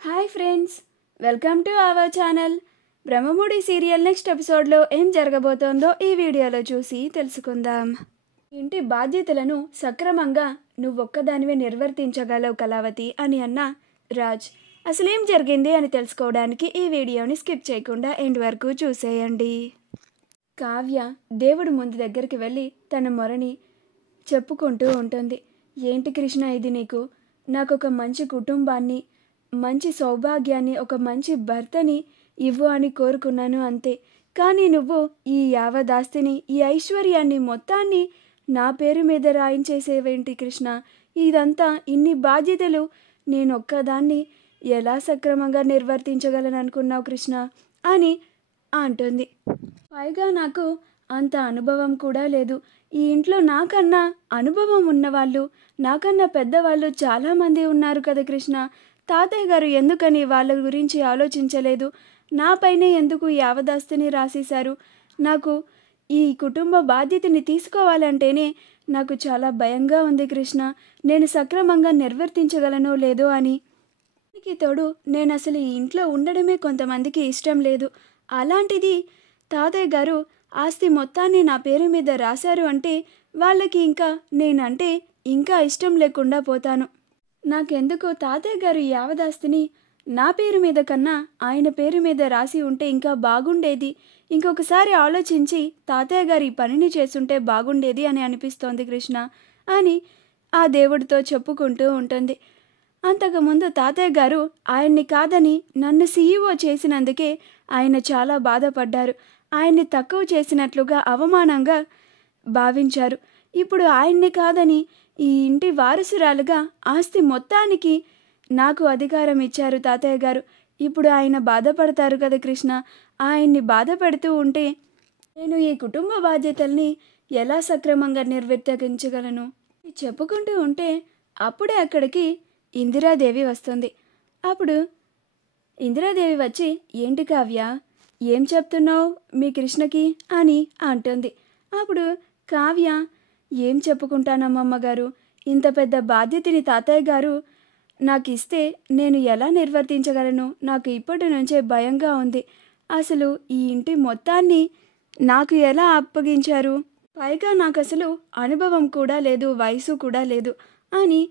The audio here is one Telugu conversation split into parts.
Hi friends, welcome to our channel. Brahmamudi serial next ఎపిసోడ్లో ఏం జరగబోతోందో ఈ వీడియోలో చూసి తెలుసుకుందాం. ఇంటి బాధ్యతలను సక్రమంగా నువ్వొక్కదానివే నిర్వర్తించగలవు కళావతి అని అన్న రాజ్. అసలేం జరిగింది అని తెలుసుకోవడానికి ఈ వీడియోని స్కిప్ చేయకుండా ఎండ్ వరకు చూసేయండి. కావ్య దేవుడి ముందు దగ్గరికి వెళ్ళి తన మొరని చెప్పుకుంటూ ఉంటుంది. ఏంటి కృష్ణ, ఇది నీకు నాకు ఒక మంచి కుటుంబాన్ని, మంచి సౌభాగ్యాన్ని, ఒక మంచి భర్తని ఇవ్వు అని కోరుకున్నాను అంతే. కానీ నువ్వు ఈ యావదాస్తిని, ఈ ఐశ్వర్యాన్ని మొత్తాన్ని నా పేరు మీద రాయించేసేవేంటి కృష్ణ? ఇదంతా, ఇన్ని బాధ్యతలు నేనొక్కదాన్ని ఎలా సక్రమంగా నిర్వర్తించగలను అనుకున్నావు కృష్ణ అని అంటుంది. పైగా నాకు అంత అనుభవం కూడా లేదు. ఈ ఇంట్లో నాకన్నా అనుభవం ఉన్నవాళ్ళు, నాకన్నా పెద్దవాళ్ళు చాలామంది ఉన్నారు కదా కృష్ణ. తాతయ్య గారు ఎందుకని వాళ్ళ గురించి ఆలోచించలేదు? నాపైనే ఎందుకు యావదాస్తిని రాసేశారు? నాకు ఈ కుటుంబ బాధ్యతని తీసుకోవాలంటేనే నాకు చాలా భయంగా ఉంది కృష్ణ. నేను సక్రమంగా నిర్వర్తించగలనో లేదో అని. దీనికి తోడు నేను అసలు ఈ ఇంట్లో ఉండడమే కొంతమందికి ఇష్టం లేదు. అలాంటిది తాతయ్య గారు ఆస్తి మొత్తాన్ని నా పేరు మీద రాశారు అంటే వాళ్ళకి నేనంటే ఇంకా ఇష్టం లేకుండా పోతాను. నాకెందుకో తాతయ్య గారు యావదాస్తిని నా పేరు మీద కన్నా ఆయన పేరు మీద రాసి ఉంటే ఇంకా బాగుండేది. ఇంకొకసారి ఆలోచించి తాతయ్య గారు ఈ పనిని చేసుంటే బాగుండేది అని అనిపిస్తోంది కృష్ణ అని ఆ దేవుడితో చెప్పుకుంటూ ఉంటుంది. అంతకుముందు తాతయ్య గారు ఆయన్ని కాదని నన్ను సీఈఓ చేసినందుకే ఆయన చాలా బాధపడ్డారు. ఆయన్ని తక్కువ చేసినట్లుగా అవమానంగా భావించారు. ఇప్పుడు ఆయన్ని కాదని ఈ ఇంటి వారసురాలుగా ఆస్తి మొత్తానికి నాకు అధికారం ఇచ్చారు తాతయ్య గారు. ఇప్పుడు ఆయన బాధపడతారు కదా కృష్ణ. ఆయన్ని బాధ పెడుతూ ఉంటే నేను ఈ కుటుంబ బాధ్యతల్ని ఎలా సక్రమంగా నిర్వర్తించగలను చెప్పుకుంటూ ఉంటే అప్పుడే అక్కడికి ఇందిరాదేవి వస్తుంది. అప్పుడు ఇందిరాదేవి వచ్చి, ఏంటి కావ్య, ఏం చెప్తున్నావు మీ కృష్ణకి అని అంటుంది. అప్పుడు కావ్య, ఏం చెప్పుకుంటానమ్మగారు, ఇంత పెద్ద బాధ్యతని తాతయ్య గారు నాకు ఇస్తే నేను ఎలా నిర్వర్తించగలను? నాకు ఇప్పటి నుంచే భయంగా ఉంది. అసలు ఈ ఇంటి మొత్తాన్ని నాకు ఎలా అప్పగించారు? పైగా నాకు అసలు అనుభవం కూడా లేదు, వయసు కూడా లేదు అని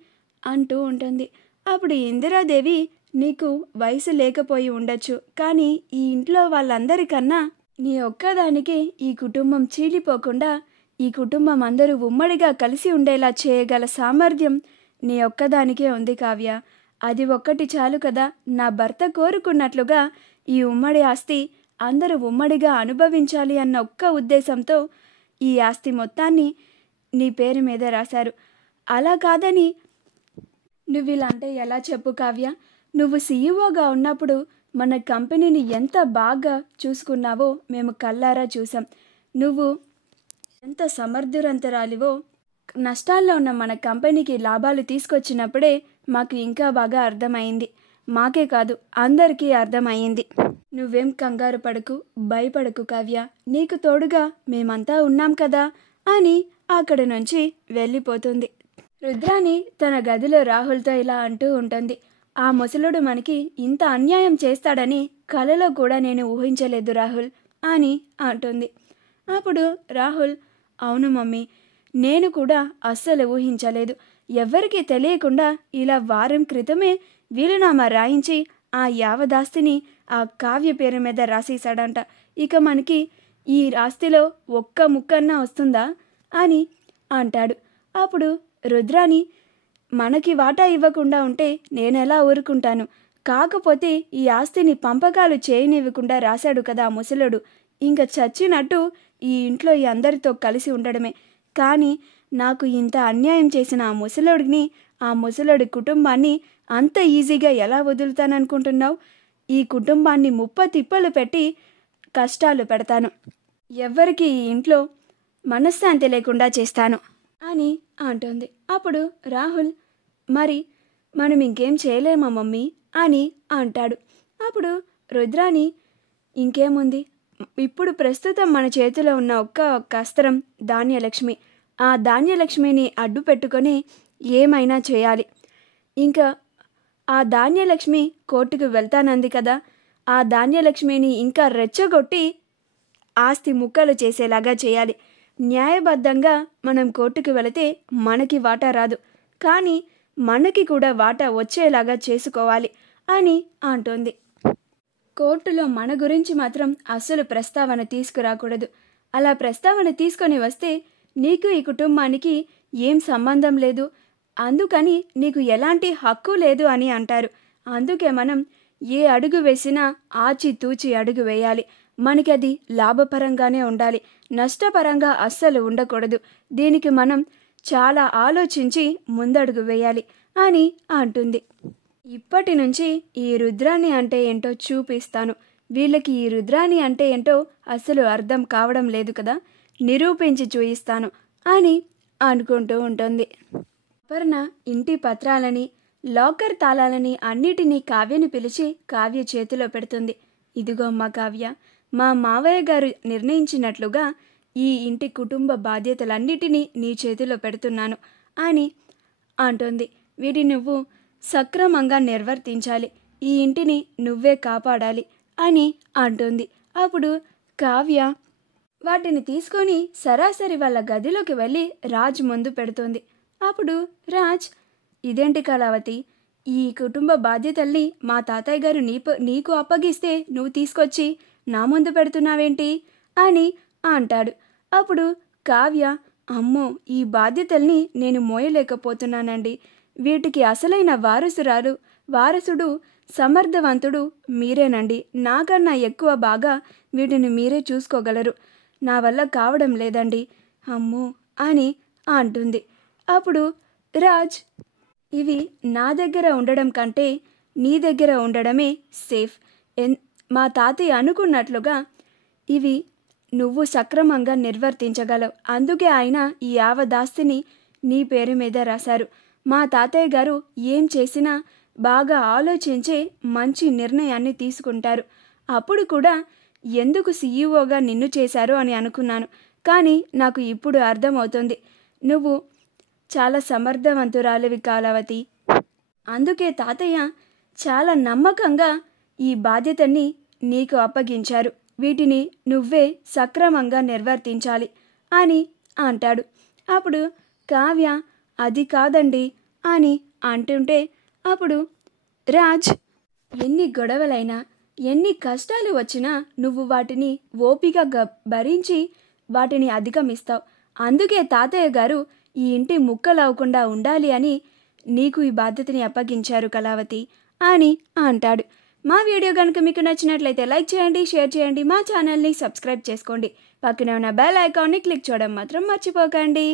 అంటూ ఉంటుంది. అప్పుడు ఇందిరాదేవి, నీకు వయసు లేకపోయి ఉండొచ్చు, కానీ ఈ ఇంట్లో వాళ్ళందరికన్నా నీ ఒక్కదానికే ఈ కుటుంబం చీలిపోకుండా, ఈ కుటుంబం అందరూ ఉమ్మడిగా కలిసి ఉండేలా చేయగల సామర్థ్యం నీ ఒక్కదానికే ఉంది కావ్య. అది ఒక్కటి చాలు కదా. నా భర్త కోరుకున్నట్లుగా ఈ ఉమ్మడి ఆస్తి అందరూ ఉమ్మడిగా అనుభవించాలి అన్న ఒక్క ఉద్దేశంతో ఈ ఆస్తి మొత్తాన్ని నీ పేరు మీద రాశారు. అలా కాదని నువ్వు ఇలా అంటే ఎలా చెప్పు కావ్య? నువ్వు సీఈఓగా ఉన్నప్పుడు మన కంపెనీని ఎంత బాగా చూసుకున్నావో మేము కళ్ళారా చూసాం. నువ్వు ఎంత సమర్థురంతరాలివో, నష్టాల్లో ఉన్న మన కంపెనీకి లాభాలు తీసుకొచ్చినప్పుడే మాకు ఇంకా బాగా అర్థమైంది. మాకే కాదు, అందరికీ అర్థమయ్యింది. నువ్వేం కంగారు పడకు, భయపడకు కావ్య, నీకు తోడుగా మేమంతా ఉన్నాం కదా అని అక్కడి నుంచి వెళ్ళిపోతుంది. రుద్రాని తన గదిలో రాహుల్తో ఇలా అంటూ ఉంటుంది. ఆ ముసలుడు మనకి ఇంత అన్యాయం చేస్తాడని కలలో కూడా నేను ఊహించలేదు రాహుల్ అని అంటుంది. అప్పుడు రాహుల్, అవును మమ్మీ, నేను కూడా అస్సలు ఊహించలేదు. ఎవ్వరికీ తెలియకుండా ఇలా వారం క్రితమే వీలునామా రాయించి ఆ యావదాస్తిని ఆ కావ్య పేరు మీద రాసేశాడంట. ఇక మనకి ఈ ఆస్తిలో ఒక్క ముక్కన్నా వస్తుందా అని అంటాడు. అప్పుడు రుద్రాని, మనకి వాటా ఇవ్వకుండా ఉంటే నేనెలా ఊరుకుంటాను? కాకపోతే ఈ ఆస్తిని పంపకాలు చేయనివ్వకుండా రాశాడు కదా ముసలుడు. ఇంక చచ్చినట్టు ఈ ఇంట్లో ఈ అందరితో కలిసి ఉండడమే. కానీ నాకు ఇంత అన్యాయం చేసిన ఆ ముసలుడిని, ఆ ముసలుడి కుటుంబాన్ని అంత ఈజీగా ఎలా వదులుతాననుకుంటున్నావు? ఈ కుటుంబాన్ని ముప్పతిప్పలు పెట్టి కష్టాలు పెడతాను. ఎవ్వరికి ఈ ఇంట్లో మనశ్శాంతి లేకుండా చేస్తాను అని అంటుంది. అప్పుడు రాహుల్, మరి మనం ఇంకేం చేయలేమా మమ్మీ అని అంటాడు. అప్పుడు రుద్రాని, ఇంకేముంది, ఇప్పుడు ప్రస్తుతం మన చేతిలో ఉన్న ఒక్క అస్త్రం ధాన్యలక్ష్మి. ఆ ధాన్యలక్ష్మిని అడ్డు పెట్టుకొని ఏమైనా చేయాలి. ఇంకా ఆ ధాన్యలక్ష్మి కోర్టుకు వెళ్తానంది కదా, ఆ ధాన్యలక్ష్మిని ఇంకా రెచ్చగొట్టి ఆస్తి ముక్కలు చేసేలాగా చేయాలి. న్యాయబద్ధంగా మనం కోర్టుకు వెళితే మనకి వాటా రాదు, కానీ మనకి కూడా వాటా వచ్చేలాగా చేసుకోవాలి అని అంటోంది. కోర్టులో మన గురించి మాత్రం అస్సలు ప్రస్తావన తీసుకురాకూడదు. అలా ప్రస్తావన తీసుకొని వస్తే నీకు ఈ కుటుంబానికి ఏం సంబంధం లేదు, అందుకని నీకు ఎలాంటి హక్కు లేదు అని అంటారు. అందుకే మనం ఏ అడుగు వేసినా ఆచితూచి అడుగు వేయాలి. మనకి అది లాభపరంగానే ఉండాలి, నష్టపరంగా అస్సలు ఉండకూడదు. దీనికి మనం చాలా ఆలోచించి ముందడుగు వేయాలి అని అంటుంది. ఇప్పటి నుంచి ఈ రుద్రాణి అంటే ఏంటో చూపిస్తాను. వీళ్ళకి ఈ రుద్రాణి అంటే ఏంటో అసలు అర్థం కావడం లేదు కదా, నిరూపించి చూయిస్తాను అని అనుకుంటూ ఉంటుంది. అపర్ణ ఇంటి పత్రాలని, లాకర్ తాళాలని అన్నిటినీ కావ్యని పిలిచి కావ్య చేతిలో పెడుతుంది. ఇదిగో అమ్మ కావ్య, మా మావయ్య గారు నిర్ణయించినట్లుగా ఈ ఇంటి కుటుంబ బాధ్యతలన్నిటినీ నీ చేతిలో పెడుతున్నాను అని అంటుంది. వీటిని నువ్వు సక్రమంగా నిర్వర్తించాలి, ఈ ఇంటిని నువ్వే కాపాడాలి అని అంటుంది. అప్పుడు కావ్య వాటిని తీసుకొని సరాసరి వాళ్ళ గదిలోకి వెళ్ళి రాజ్ ముందు పెడుతుంది. అప్పుడు రాజ్, ఇదేంటి కళావతి, ఈ కుటుంబ బాధ్యతల్ని మా తాతయ్య గారు నీకు అప్పగిస్తే నువ్వు తీసుకొచ్చి నా ముందు పెడుతున్నావేంటి అని అంటాడు. అప్పుడు కావ్య, అమ్మో, ఈ బాధ్యతల్ని నేను మోయలేకపోతున్నానండి. వీటికి అసలైన వారసుడు సమర్థవంతుడు మీరేనండి. నాకన్నా ఎక్కువ బాగా వీటిని మీరే చూసుకోగలరు. నా వల్ల కావడం లేదండి అమ్మో అని అంటుంది. అప్పుడు రాజ్, ఇవి నా దగ్గర ఉండడం కంటే నీ దగ్గర ఉండడమే సేఫ్. మా తాతయ్య అనుకున్నట్లుగా ఇవి నువ్వు సక్రమంగా నిర్వర్తించగలవు, అందుకే ఆయన ఈ యావదాస్తిని నీ పేరు మీద రాశారు. మా తాతయ్య గారు ఏం చేసినా బాగా ఆలోచించే మంచి నిర్ణయాన్ని తీసుకుంటారు. అప్పుడు కూడా ఎందుకు సీఈఓగా నిన్ను చేశారు అని అనుకున్నాను, కానీ నాకు ఇప్పుడు అర్థమవుతుంది. నువ్వు చాలా సమర్థవంతురాలివి కళావతి. అందుకే తాతయ్య చాలా నమ్మకంగా ఈ బాధ్యతని నీకు అప్పగించారు. వీటిని నువ్వే సక్రమంగా నిర్వర్తించాలి అని అంటాడు. అప్పుడు కావ్య, అది కాదండి అని అంటుంటే అప్పుడు రాజ్, ఎన్ని గొడవలైనా ఎన్ని కష్టాలు వచ్చినా నువ్వు వాటిని ఓపికగా భరించి వాటిని అధిగమిస్తావు. అందుకే తాతయ్య గారు ఈ ఇంటి ముక్కలవకుండా ఉండాలి అని నీకు ఈ బాధ్యతని అప్పగించారు కళావతి అని అంటాడు. మా వీడియో కనుక మీకు నచ్చినట్లయితే లైక్ చేయండి, షేర్ చేయండి, మా ఛానల్ని సబ్స్క్రైబ్ చేసుకోండి. పక్కనే ఉన్న బెల్ ఐకాన్ని క్లిక్ చేయడం మాత్రం మర్చిపోకండి.